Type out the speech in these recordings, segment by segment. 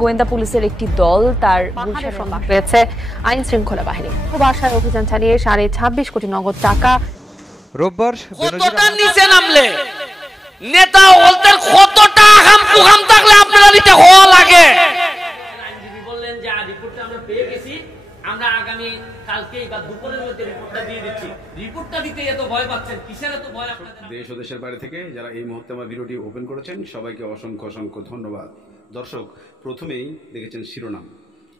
গোয়েন্দা পুলিশের একটি দল তার গুলশানের সন্ধান পেয়েছে আইন শৃঙ্খলা বাহিনী। বাসায় অভিযান চালিয়ে 26.5 কোটি নগদ টাকা। রোববার কতটা নিচে নামলে নেতা বলতে কতটা হাম থাকলে আপনারা নিতে হওয়া লাগে। আইনজীবী বললেন যে রিপোর্টটা আমরা পেয়ে গেছি, আমরা আগামী কালকে বা দুপুরের মধ্যে রিপোর্টটা দিয়ে দিচ্ছি। রিপোর্টটা দিতে এত ভয় পাচ্ছেন কিসের? এত ভয় আপনাদের? দেশ ও দেশের বাইরে থেকে যারা এই মুহূর্তে আমার ভিডিওটি ওপেন করেছেন সবাইকে অসংখ্য অসংখ্য ধন্যবাদ। দর্শক, প্রথমেই দেখেছেন শিরোনাম,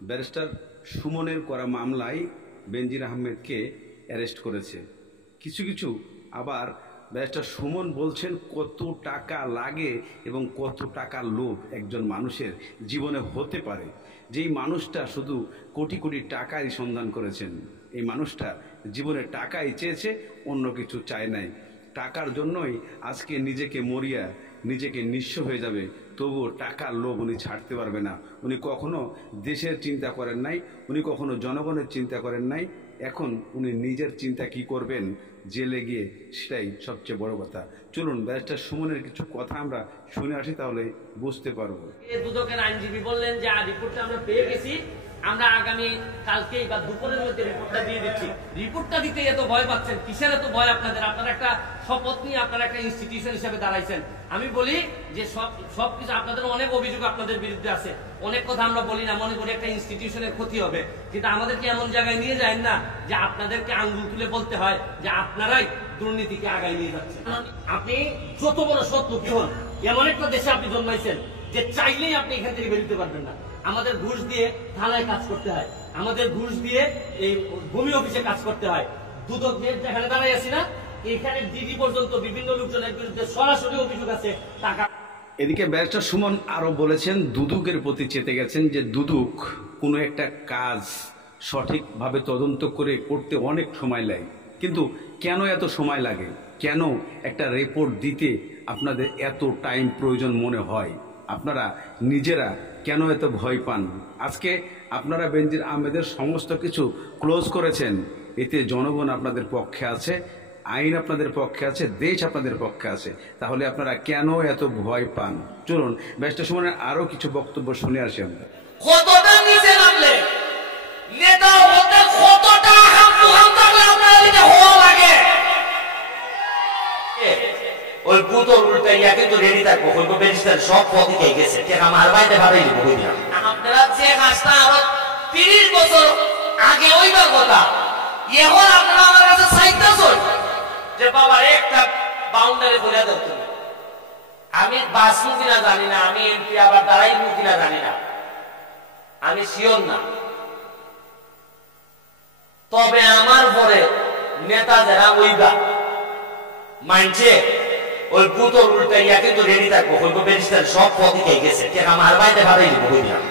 ব্যারিস্টার সুমনের করা মামলায় বেনজির আহমেদকে অ্যারেস্ট করেছে। কিছু কিছু আবার ব্যারিস্টার সুমন বলছেন কত টাকা লাগে এবং কত টাকার লোভ একজন মানুষের জীবনে হতে পারে। যেই মানুষটা শুধু কোটি কোটি টাকারই সন্ধান করেছেন, এই মানুষটা জীবনে টাকাই চেয়েছে, অন্য কিছু চায় নাই। টাকার জন্যই আজকে নিজেকে মরিয়া, নিজেকে নিঃস্ব হয়ে যাবে, তবুও টাকার লোভ উনি ছাড়তে পারবে না। উনি কখনো দেশের চিন্তা করেন নাই, উনি কখনো জনগণের চিন্তা করেন নাই। এখন উনি নিজের চিন্তা কি করবেন জেলে গিয়ে, সেটাই সবচেয়ে বড় কথা। চলুন ব্যারিস্টার সুমনের কিছু কথা আমরা শুনে আসি, তাহলে বুঝতে পারবো। দুদকের আইনজীবী বললেন যে রিপোর্টটা আমরা পেয়ে গেছি, আমরা আগামী কালকে বা দুপুরের মধ্যে রিপোর্টটা দিয়ে দিচ্ছি। রিপোর্টটা দিতে এত ভয় পাচ্ছেন কিসের? এত ভয় আপনাদের? আপনারা একটা শপথ নিয়ে আপনারা একটা ইনস্টিটিউশন হিসেবে দাঁড়াইছেন। আমি বলি যে সবকিছু আপনাদের অনেক অভিযোগ আপনাদের বিরুদ্ধে আছে, অনেক কথা আমরা বলি না, মনে করি একটা ইনস্টিটিউশনের ক্ষতি হবে, কিন্তু আমাদেরকে এমন জায়গায় নিয়ে যায় না যে আপনাদেরকে আঙ্গুল তুলে বলতে হয় যে আপনারাই দুর্নীতিকে আগায় নিয়ে যাচ্ছেন। আপনি যত বড় শত্রু কি হন, এমন একটা দেশে আপনি জন্মাইছেন যে চাইলেই আপনি এখান থেকে বেরোতে পারবেন না। আমাদের ঘুষ দিয়ে থানায় কাজ করতে হয়, আমাদের ঘুষ দিয়ে এই ভূমি অফিসে কাজ করতে হয়। দুদক যেখানে দাঁড়াই আছি না, এখানে ডিডি পর্যন্ত বিভিন্ন লোকজনের বিরুদ্ধে সরাসরি অভিযোগ আছে টাকা। এদিকে ব্যারিস্টার সুমন আরো বলেছেন, দুদকের প্রতি চেতে গেছেন যে দুদক কোনো একটা কাজ সঠিকভাবে তদন্ত করে করতে অনেক সময় লাগে, কিন্তু কেন এত সময় লাগে? কেন একটা রিপোর্ট দিতে আপনাদের এত টাইম প্রয়োজন মনে হয়? আপনারা নিজেরা কেন এত ভয় পান? আজকে আপনারা বেনজির আহমেদের সমস্ত কিছু ক্লোজ করেছেন, এতে জনগণ আপনাদের পক্ষে আছে, আইন আপনাদের পক্ষে আছে, দেশ আপনাদের পক্ষে আছে, তাহলে আপনারা কেন এত ভয় পান? চলুন ব্যারিস্টার সুমনের আরো কিছু বক্তব্য শুনে আসি আমরা। কতটা নিচে নামলে নেতা হতে কতটা হাম থাকলে আপনারা নিতে হওয়া লাগে। ওই পুতর উল্টাইয়া কিন্তু রেডি থাকবো, ওই ব্যারিস্টার সব পথই খেয়ে গেছে, টাকা মারবাইতে ভাবেই বইলাম। আপনারা যে কাজটা আরো 30 বছর আগে ওইবার কথা, এখন আপনারা আমার কাছে চাইতেছেন যে বাবা একটা বাউন্ডারি করে দাও তুমি। আমি বাঁচবো কিনা জানি না, আমি এমপি আবার দাঁড়াইবো কিনা জানি না, আমি শিওর না। তবে আমার পরে নেতা যারা ওইবা মানছে ওই পুতর উল্টাইয়া কিন্তু রেডি থাকবো, ওই ব্যারিস্টার সব পথই খেয়ে গেছে, টাকা মারবাইতে ভাবেই বইলাম।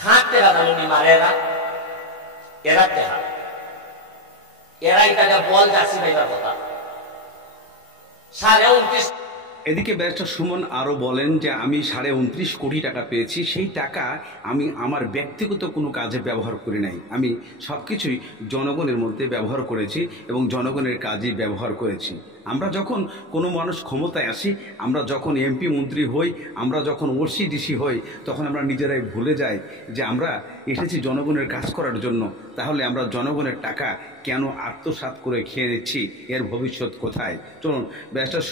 খাটতে গাদালুনি মারে এরা টেহা, এরাই তাকে বল যাচ্ছি ভাইবার কথা। 29.5। এদিকে ব্যারিস্টার সুমন আরও বলেন যে আমি 29.5 কোটি টাকা পেয়েছি, সেই টাকা আমি আমার ব্যক্তিগত কোনো কাজে ব্যবহার করি নাই, আমি সব কিছুই জনগণের মধ্যে ব্যবহার করেছি এবং জনগণের কাজে ব্যবহার করেছি। আমরা যখন কোনো মানুষ ক্ষমতায় আসি, আমরা যখন এমপি মন্ত্রী হই, আমরা যখন ওসি ডিসি হই, তখন আমরা নিজেরাই ভুলে যাই যে আমরা এসেছি জনগণের কাজ করার জন্য। তাহলে আমরা জনগণের টাকা কেন আত্মসাৎ করে খেয়ে নিচ্ছি? এর ভবিষ্যৎ কোথায়? চলুন ব্যারিস্টার